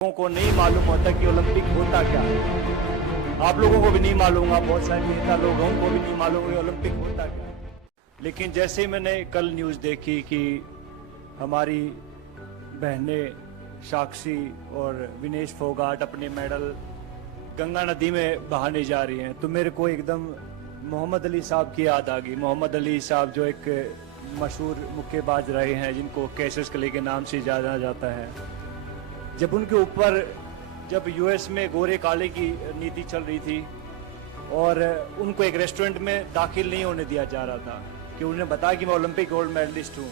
लोगों को नहीं मालूम होता कि ओलंपिक होता क्या है। आप लोगों को भी नहीं मालूम, आप बहुत सारे नेता लोग हैं उनको भी नहीं मालूम कि ओलंपिक होता क्या है। लेकिन जैसे मैंने कल न्यूज़ देखी कि हमारी बहनें साक्षी और विनेश फोगाट अपने मेडल गंगा नदी में बहाने जा रही हैं, तो मेरे को एकदम मोहम्मद अली साहब की याद आ गई। मोहम्मद अली साहब जो एक मशहूर मुक्केबाज रहे हैं, जिनको कैसिस क्ले के नाम से जाना जाता है। जब उनके ऊपर जब यूएस में गोरे काले की नीति चल रही थी और उनको एक रेस्टोरेंट में दाखिल नहीं होने दिया जा रहा था कि उन्हें बताया कि मैं ओलंपिक गोल्ड मेडलिस्ट हूँ,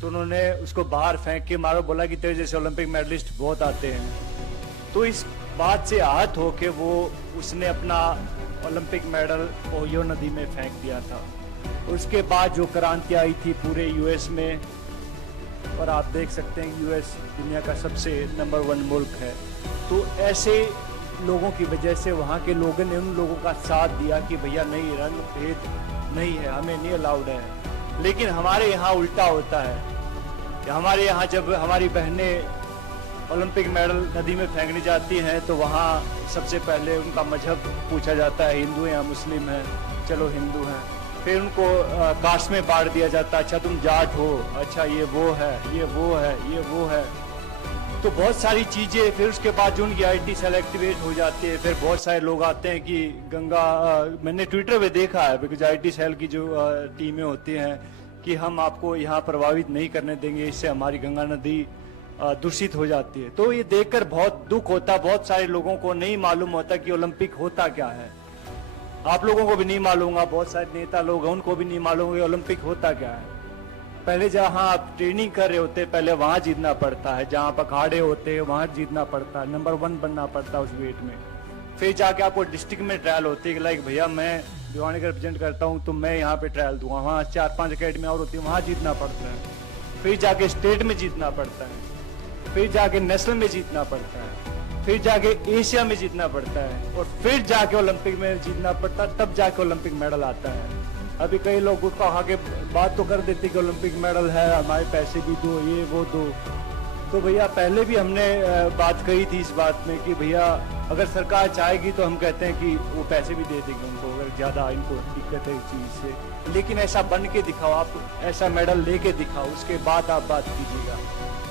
तो उन्होंने उसको बाहर फेंक के मारो, बोला कि तेरे जैसे ओलंपिक मेडलिस्ट बहुत आते हैं। तो इस बात से आहत होके वो उसने अपना ओलंपिक मेडल ओहियो नदी में फेंक दिया था। उसके बाद जो क्रांति आई थी पूरे यूएस में, और आप देख सकते हैं यूएस दुनिया का सबसे नंबर 1 मुल्क है, तो ऐसे लोगों की वजह से वहाँ के लोगों ने उन लोगों का साथ दिया कि भैया नहीं, रंग भेद नहीं है, हमें नहीं अलाउड है। लेकिन हमारे यहाँ उल्टा होता है कि हमारे यहाँ जब हमारी बहनें ओलंपिक मेडल नदी में फेंकने जाती हैं तो वहाँ सबसे पहले उनका मजहब पूछा जाता है, हिंदू हैं या मुस्लिम हैं, चलो हिंदू हैं। फिर उनको कास्ट में बांट दिया जाता है, अच्छा तुम जाट हो, अच्छा ये वो है, ये वो है, ये वो है। तो बहुत सारी चीज़ें, फिर उसके बाद जो उनकी आईटी सेल एक्टिवेट हो जाती है, फिर बहुत सारे लोग आते हैं कि गंगा मैंने ट्विटर पे देखा है, बिकॉज आईटी सेल की जो टीमें होती हैं कि हम आपको यहाँ प्रभावित नहीं करने देंगे, इससे हमारी गंगा नदी दूषित हो जाती है। तो ये देखकर बहुत दुख होता, बहुत सारे लोगों को नहीं मालूम होता कि ओलंपिक होता क्या है। आप लोगों को भी नहीं मालूम, बहुत सारे नेता लोग हैं उनको भी नहीं मालूम कि ओलंपिक होता क्या है। पहले जहां आप ट्रेनिंग कर रहे होते पहले वहां जीतना पड़ता है, जहां आप अखाड़े होते हैं वहां जीतना पड़ता है, नंबर 1 बनना पड़ता है उस वेट में। फिर जाके आपको डिस्ट्रिक्ट में ट्रायल होती है कि लाइक भैया मैं भिवानी का रिप्रेजेंट करता हूँ तो मैं यहाँ पे ट्रायल दूंगा, वहाँ 4-5 अकेडमी और होती है, वहाँ जीतना पड़ता है। फिर जाके स्टेट में जीतना पड़ता है, फिर जाके नेशनल में जीतना पड़ता है, फिर जाके एशिया में जीतना पड़ता है, और फिर जाके ओलंपिक में जीतना पड़ता है, तब जाके ओलंपिक मेडल आता है। अभी कई लोग गुटखा खा के बात तो कर देते कि ओलंपिक मेडल है, हमारे पैसे भी दो, ये वो दो। तो भैया पहले भी हमने बात कही थी इस बात में कि भैया अगर सरकार चाहेगी तो हम कहते हैं कि वो पैसे भी दे देंगे उनको, अगर ज़्यादा इनको दिक्कत है इस चीज़ से। लेकिन ऐसा बन के दिखाओ, आप ऐसा मेडल लेके दिखाओ, उसके बाद आप बात कीजिएगा।